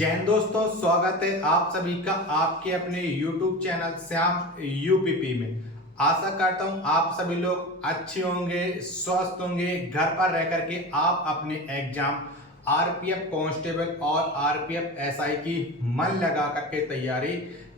जय हिंद दोस्तों, स्वागत है आप सभी का आपके अपने YouTube चैनल श्याम यूपीपी में। आशा करता हूं आप सभी लोग अच्छे होंगे, स्वस्थ होंगे। घर पर रह करके आप अपने एग्जाम आरपीएफ कांस्टेबल और आरपीएफ एसआई की मन लगा करके तैयारी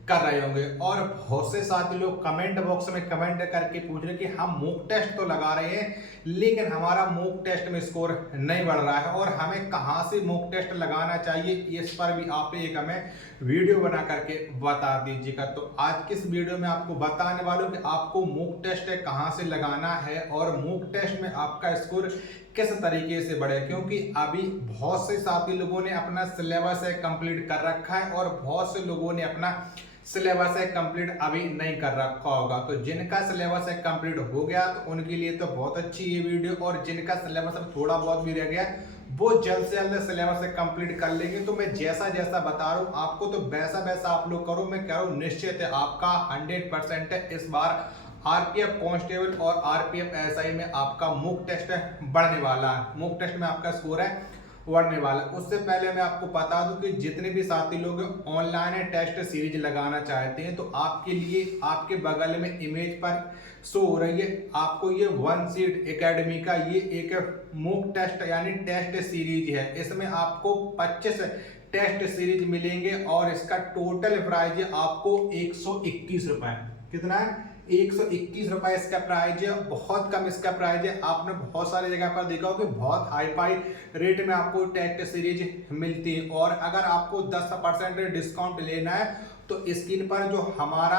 कर रहे होंगे। और बहुत से साथी लोग कमेंट बॉक्स में कमेंट करके पूछ रहे कि हम मॉक टेस्ट तो लगा रहे हैं लेकिन हमारा मॉक टेस्ट में स्कोर नहीं बढ़ रहा है और हमें कहां से मॉक टेस्ट लगाना चाहिए, इस पर भी आप एक हमें वीडियो बना करके बता दीजिएगा। तो आज किस वीडियो में आपको बताने वालों कि आपको मॉक टेस्ट कहां से लगाना है और मॉक टेस्ट में आपका स्कोर किस तरीके से बढ़े, क्योंकि अभी बहुत से साथी लोगों ने अपना सिलेबस है कंप्लीट कर रखा है और बहुत से लोगों ने अपना सिलेबस है कंप्लीट अभी नहीं कर रखा होगा। तो जिनका सिलेबस है कंप्लीट हो गया तो उनके लिए तो बहुत अच्छी ये वीडियो, और जिनका सिलेबस अब थोड़ा बहुत भी रह गया वो जल्द से जल्द सिलेबस कंप्लीट कर लेंगे। तो मैं जैसा जैसा बता रहा हूँ आपको तो वैसा वैसा आप लोग करो। मैं कह रहा हूँ निश्चित है आपका 100% है इस बार आरपीएफ कांस्टेबल और आरपीएफ एसआई में आपका मॉक टेस्ट बढ़ने वाला है। मॉक टेस्ट में आपका स्कोर है बढ़ने वाला। उससे पहले मैं आपको बता दूं कि जितने भी साथी लोग ऑनलाइन टेस्ट सीरीज लगाना चाहते हैं तो आपके लिए आपके बगल में इमेज पर शो हो रही है आपको ये वन सीट एकेडमी का ये एक मॉक टेस्ट यानी टेस्ट सीरीज है। इसमें आपको 25 टेस्ट सीरीज मिलेंगे और इसका टोटल प्राइस है आपको 121 रुपए। कितना है? 121 रुपए इसका प्राइस है। बहुत कम इसका प्राइस है। आपने बहुत सारी जगह पर देखा हो कि बहुत हाई फाई रेट में आपको टेस्ट सीरीज मिलती है। और अगर आपको 10% डिस्काउंट लेना है तो स्क्रीन पर जो हमारा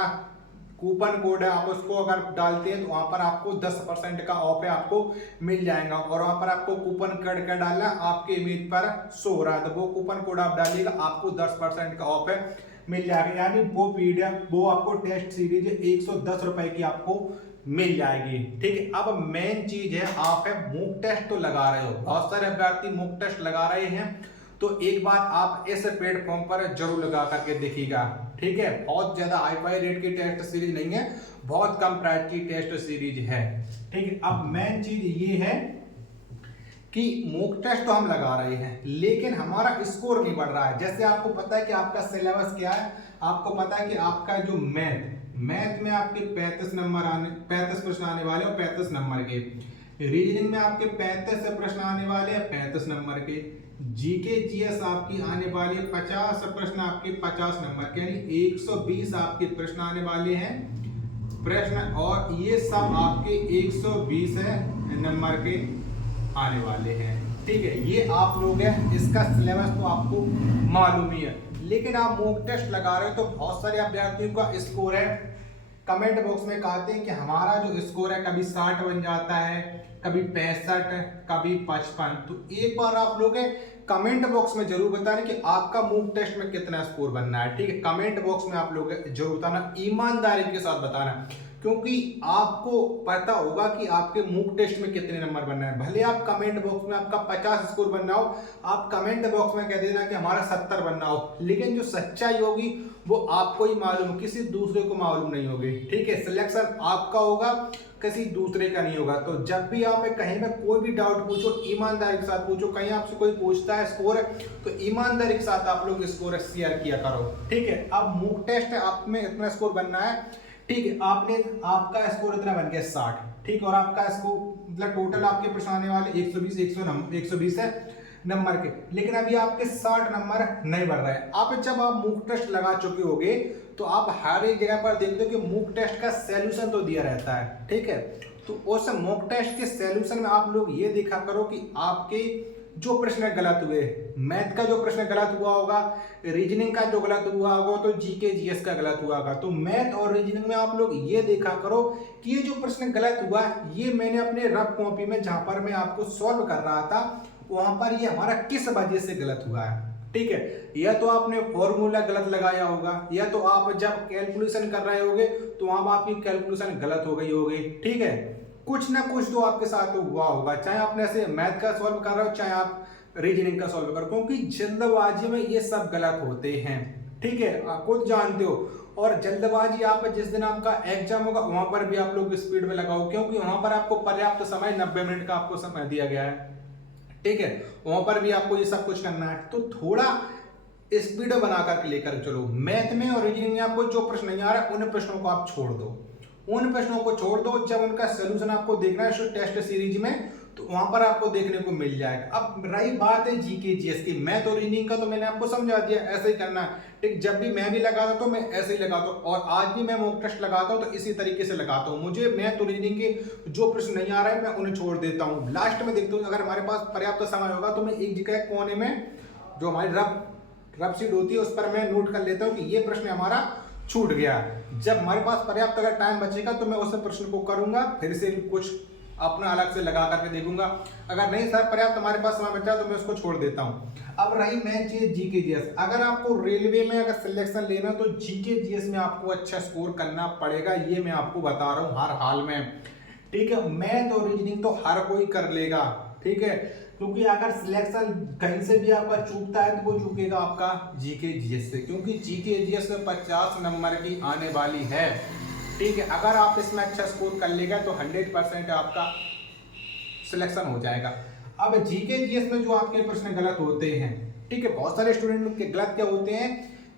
कूपन कोड है आप उसको अगर डालते हैं तो वहां पर आपको 10% का ऑफ है आपको मिल जाएगा। और वहां पर आपको कूपन कोड क्या डालना है आपके इमेज पर शो हो रहा है तो वो कूपन कोड आप डालिएगा, आपको 10% का ऑफ है मिल जाएगा। यानी वो पीडीएफ वो आपको टेस्ट सीरीज 110 रुपए की आपको मिल जाएगी। ठीक है, अब मेन चीज है आप है मॉक टेस्ट तो लगा रहे हो, बहुत सारे अभ्यर्थी मॉक टेस्ट लगा रहे हैं तो एक बार आप इस प्लेटफॉर्म पर जरूर लगा करके देखिएगा। ठीक है, बहुत ज्यादा हाई फाई रेट की टेस्ट सीरीज नहीं है, बहुत कम प्राइस की टेस्ट सीरीज है। ठीक है, अब मेन चीज ये है कि मॉक टेस्ट तो हम लगा रहे हैं लेकिन हमारा स्कोर नहीं बढ़ रहा है। जैसे आपको पता है कि आपका सिलेबस क्या है, आपको पता है कि आपका जो मैथ में आपके 35 प्रश्न आने वाले और 35 नंबर के, रीजनिंग में आपके 35 प्रश्न आने वाले हैं 35 नंबर के, जीके जीएस आपकी आने वाली है 50 प्रश्न आपके 50 नंबर के, यानी 120 आपके प्रश्न आने वाले हैं प्रश्न, और ये सब आपके 120 नंबर के आने वाले हैं। ठीक है, ये आप लोग हैं, इसका सिलेबस तो आपको मालूम ही है। लेकिन आप मॉक टेस्ट लगा रहे हो तो बहुत सारे अभ्यर्थियों का स्कोर है कमेंट बॉक्स में कहते हैं कि हमारा जो स्कोर है कभी 60 बन जाता है, कभी 65, कभी 55। तो एक बार आप लोग कमेंट बॉक्स में जरूर बताना कि आपका मॉक टेस्ट में कितना स्कोर बनना है। ठीक है, कमेंट बॉक्स में आप लोग जरूर बताना, ईमानदारी के साथ बताना, क्योंकि आपको पता होगा कि आपके मॉक टेस्ट में कितने नंबर बनना है। भले आप कमेंट बॉक्स में आपका 50 स्कोर बनना हो, आप कमेंट बॉक्स में कह देना कि हमारा 70 बनना हो, लेकिन जो सच्चाई होगी वो आपको ही मालूम, किसी दूसरे को मालूम नहीं होगी। ठीक है, सिलेक्शन आपका होगा, किसी दूसरे का नहीं होगा। तो जब भी आप कहीं में कोई भी डाउट पूछो ईमानदारी के साथ पूछो। कहीं आपसे कोई पूछता है स्कोर तो ईमानदारी के साथ आप लोग स्कोर शेयर किया करो। ठीक है, अब मॉक टेस्ट आप में इतना स्कोर बनना है। ठीक है, आपका स्कोर इतना बन गया 60। ठीक, और आपका स्कोर मतलब टोटल आपके प्रश्न आने वाले 120 है नंबर के, लेकिन अभी आपके 60 नंबर नहीं बढ़ रहे हैं। आप जब आप मॉक टेस्ट लगा चुके होगे तो आप हर एक जगह पर देखते हो कि मॉक टेस्ट का सॉल्यूशन तो दिया रहता है। ठीक है, तो उस मॉक टेस्ट के सॉल्यूशन में आप लोग ये देखा करो कि आपके जो प्रश्न गलत हुए, मैथ का जो प्रश्न गलत हुआ होगा, रीजनिंग का जो गलत हुआ होगा, तो जीके जीएस का गलत हुआ होगा। तो मैथ और रीजनिंग में आप लोग ये देखा करो कि ये जो प्रश्न गलत हुआ ये मैंने अपने रफ कॉपी में जहां पर मैं आपको सॉल्व कर रहा था वहां पर ये हमारा किस वजह से गलत हुआ है। ठीक है, या तो आपने फॉर्मूला गलत लगाया होगा, या तो आप जब कैलकुलेशन कर रहे होगे तो वहां आपकी कैलकुलेशन गलत हो गई होगी। ठीक है, कुछ ना कुछ तो आपके साथ हुआ होगा, चाहे आपने ऐसे मैथ का सॉल्व कर रहे हो चाहे आप रीजनिंग का सॉल्व करो, क्योंकि जल्दबाजी में ये सब गलत होते हैं। ठीक है, आप खुद जानते हो। और जल्दबाजी आप जिस दिन आपका एग्जाम होगा वहां पर भी आप लोग स्पीड में लगाओ, क्योंकि वहां पर आपको पर्याप्त समय 90 मिनट का आपको समय दिया गया है। ठीक है, वहां पर भी आपको ये सब कुछ करना है। तो थोड़ा स्पीड बना करके लेकर चलो। मैथ में और रीजनिंग में आपको जो प्रश्न नहीं आ रहा है उन प्रश्नों को आप छोड़ दो, उन प्रश्नों को छोड़ दो। जब उनका सोल्यूशन आपको देखना है टेस्ट सीरीज में, तो वहां पर आपको देखने को मिल जाएगा। अब रही बात है जीके जीएस की, मैथ और रीजनिंग का तो मैंने आपको समझा दिया, ऐसे ही करना है। ठीक, जब भी मैं भी लगाता तो मैं ऐसे ही लगाता हूँ, और आज भी मैं मॉक टेस्ट लगाता हूँ तो इसी तरीके से लगाता हूँ। मुझे मैथ और रीजनिंग के जो प्रश्न नहीं आ रहा है मैं उन्हें छोड़ देता हूँ। लास्ट में देखता हूँ, अगर हमारे पास पर्याप्त समय होगा तो मैं एक जगह कोने में जो हमारी रफ शीट होती है उस पर मैं नोट कर लेता हूँ कि ये प्रश्न हमारा छूट गया। जब हमारे पास पर्याप्त अगर टाइम बचेगा तो मैं उस प्रश्न को करूंगा, फिर से कुछ अपना अलग से लगा करके देखूंगा। अगर नहीं सर पर्याप्त हमारे पास समय बचा तो मैं उसको छोड़ देता हूं। अब रही मेन चीज जीके जीएस। अगर आपको रेलवे में अगर सिलेक्शन लेना तो जीके जीएस में आपको अच्छा स्कोर करना पड़ेगा, ये मैं आपको बता रहा हूँ हर हाल में। ठीक है, मैथ और रीजनिंग तो हर कोई कर लेगा, ठीक है, क्योंकि अगर सिलेक्शन कहीं से भी आपका चूकता है तो वो चूकेगा आपका जीके जीएस से, क्योंकि जीके जीएस में 50 नंबर की आने वाली है। ठीक है, अगर आप इसमें अच्छा स्कोर कर लेगा तो 100% आपका सिलेक्शन हो जाएगा। अब जीके जीएस में जो आपके प्रश्न गलत होते हैं, ठीक है, बहुत सारे स्टूडेंट के गलत क्या होते हैं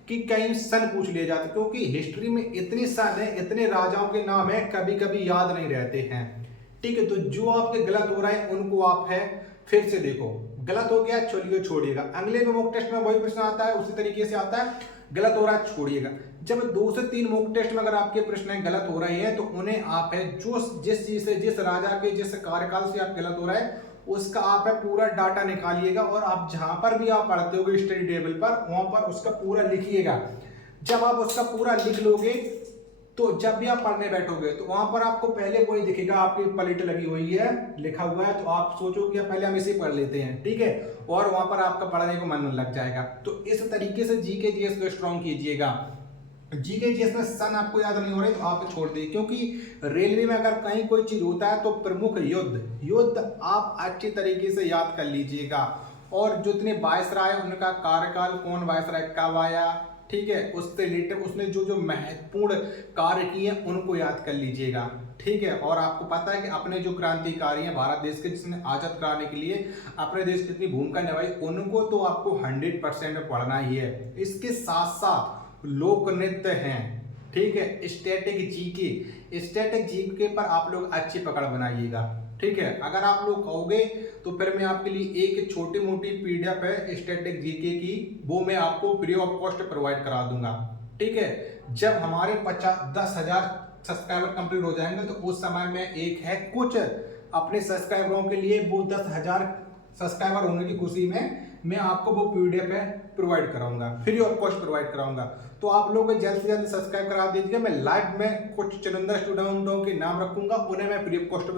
कि कहीं सन पूछ लिए जाते, क्योंकि हिस्ट्री में इतनी सन है, इतने राजाओं के नाम है, कभी कभी याद नहीं रहते हैं। ठीक है, तो जो आपके गलत हो रहे हैं उनको आप है फिर से देखो, गलत हो गया चलिए छोड़िएगा, अगले में मॉक टेस्ट में वही प्रश्न आता है उसी तरीके से आता है, गलत हो रहा है छोड़िएगा। जब 2 से 3 मॉक टेस्ट में अगर आपके प्रश्न गलत हो रहे हैं तो उन्हें आप है जो जिस चीज से, जिस राजा के जिस कार्यकाल से आप गलत हो रहा है उसका आप है पूरा डाटा निकालिएगा, और आप जहां पर भी आप पढ़ते होगे स्टडी टेबल पर वहां पर उसका पूरा लिखिएगा। जब आप उसका पूरा लिख लोगे तो जब भी आप पढ़ने बैठोगे तो वहां पर आपको पहले वही दिखेगा, आपकी प्लेट लगी हुई है, लिखा हुआ है, तो आप सोचोगे पहले हम इसे पढ़ लेते हैं, ठीक है, और वहां पर आपका पढ़ने को मन लग जाएगा। तो इस तरीके से जीके जीएस को स्ट्रॉन्ग कीजिएगा। जीके जीएस में सन आपको याद नहीं हो रही तो आप छोड़ दीजिए, क्योंकि रेलवे में अगर कहीं कोई चीज होता है तो प्रमुख युद्ध आप अच्छी तरीके से याद कर लीजिएगा, और जितने वायसराय उनका कार्यकाल, कौन वायसराय कब आया, ठीक है, उससे रिलेटेड उसने जो जो महत्वपूर्ण कार्य किए उनको याद कर लीजिएगा। ठीक है, और आपको पता है कि अपने जो क्रांतिकारी हैं भारत देश के, जिसने आजाद कराने के लिए अपने देश की इतनी भूमिका निभाई, उनको तो आपको 100% पढ़ना ही है। इसके साथ साथ लोक नृत्य हैं, ठीक है, स्टैटिक जीके पर आप लोग अच्छी पकड़ बनाइएगा। ठीक है, अगर आप लोग कहोगे तो फिर मैं आपके लिए एक छोटी मोटी पीडीएफ है स्टैटिक जीके की, वो मैं आपको फ्री ऑफ कॉस्ट प्रोवाइड करा दूंगा। ठीक है, जब हमारे 10,000 सब्सक्राइबर कंप्लीट हो जाएंगे तो उस समय में एक है कुछ अपने सब्सक्राइबरों के लिए, वो 10,000 सब्सक्राइबर होने की खुशी में मैं आपको वो पीडीएफ है प्रोवाइड कराऊंगा, फ्री ऑफ कॉस्ट प्रोवाइड कराऊंगा। तो आप लोग जल्द से जल्द सब्सक्राइब करा दीजिए। मैं लाइव में कुछ चुनिंदा स्टूडेंटों के नाम रखूंगा, उन्हें मैं फ्री ऑफ कॉस्ट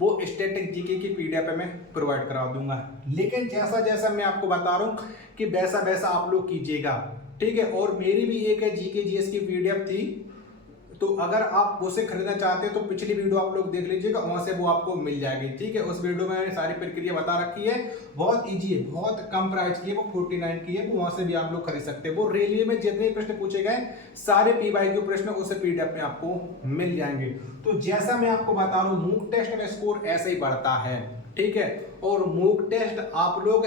वो स्टैटिक जीके की पीडीएफ में प्रोवाइड करा दूंगा। लेकिन जैसा जैसा मैं आपको बता रहा हूँ कि वैसा वैसा आप लोग कीजिएगा। ठीक है, और मेरी भी एक है जीके जीएस की पीडीएफ थी, तो अगर आप उसे खरीदना चाहते हैं तो पिछली वीडियो आप लोग देख लीजिएगा, वहां से वो आपको मिल जाएगी। ठीक है, उस वीडियो में मैंने सारी प्रक्रिया बता रखी है, बहुत इजी है, बहुत कम प्राइस की है, वो 49 की है, वहां से भी आप लोग खरीद सकते हैं। वो रेलवे में जितने प्रश्न पूछे गए सारे पीवाईक्यू प्रश्न उस पीडीएफ में आपको मिल जाएंगे। तो जैसा मैं आपको बता रहा हूँ मॉक टेस्ट में स्कोर ऐसे ही बढ़ता है। ठीक है, और मॉक टेस्ट आप लोग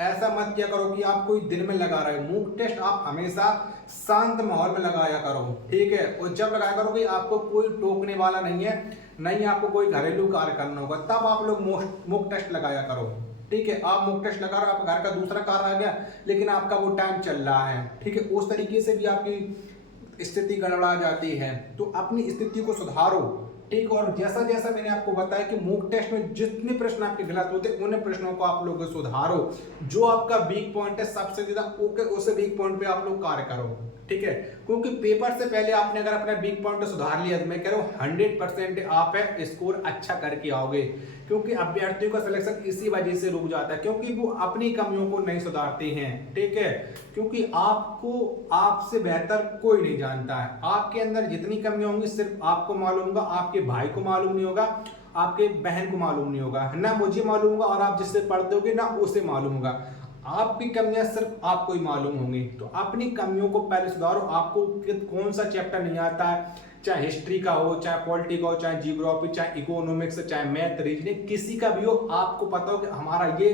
ऐसा मत किया करो कि आप कोई दिन में लगा रहे हो, मॉक टेस्ट आप हमेशा शांत माहौल में लगाया करो। ठीक है, और जब लगाया करो कि आपको कोई टोकने वाला नहीं है, नहीं आपको कोई घरेलू कार्य करना होगा, तब आप लोग मॉक टेस्ट लगाया करो। ठीक है, आप मॉक टेस्ट लगा रहे हो, आपका घर का दूसरा कार्य आ गया लेकिन आपका वो टाइम चल रहा है। ठीक है, उस तरीके से भी आपकी स्थिति गड़बड़ा जाती है, तो अपनी स्थिति को सुधारो। ठीक, और जैसा जैसा मैंने आपको बताया कि मॉक टेस्ट में जितने प्रश्न आपके गलत होते हैं उन प्रश्नों को आप लोग सुधारो, जो आपका वीक पॉइंट है सबसे ज्यादा उस वीक पॉइंट पे आप लोग कार्य करो। ठीक है, क्योंकि पेपर से पहले आपने अगर अपना वीक पॉइंट सुधार लिया तो मैं कह रहा हूँ 100% आप है स्कोर अच्छा करके आओगे, क्योंकि अभ्यर्थियों का सिलेक्शन इसी वजह से रुक जाता है, क्योंकि वो अपनी कमियों को नहीं सुधारते हैं। ठीक है, क्योंकि आपको आपसे बेहतर कोई नहीं जानता है, आपके अंदर जितनी कमियां होंगी सिर्फ आपको मालूम होगा, आपके भाई को मालूम नहीं होगा, आपके बहन को मालूम नहीं होगा, ना मुझे मालूम होगा, और आप जिससे पढ़ते होगे ना उसे मालूम होगा। आपकी कमियां सिर्फ आपको ही मालूम होंगी, तो अपनी कमियों को पहले सुधारो। आपको कौन सा चैप्टर नहीं आता है, चाहे हिस्ट्री का हो, चाहे पॉलिटी का हो, चाहे जियोग्राफी, चाहे इकोनॉमिक्स, चाहे मैथ, रीजनिंग, किसी का भी हो, आपको पता हो कि हमारा ये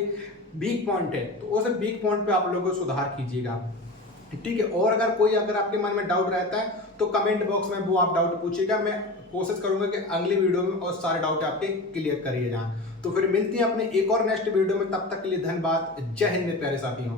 वीक पॉइंट है, तो उस वीक पॉइंट पे आप लोगों को सुधार कीजिएगा। ठीक है। और अगर आपके मन में डाउट रहता है तो कमेंट बॉक्स में वो आप डाउट पूछिएगा, मैं कोशिश करूंगा कि अगली वीडियो में और सारे डाउट आपके क्लियर करिए जाएं। तो फिर मिलती हैं अपने एक और नेक्स्ट वीडियो में, तब तक के लिए धन्यवाद। जय हिंद मेरे प्यारे साथियों।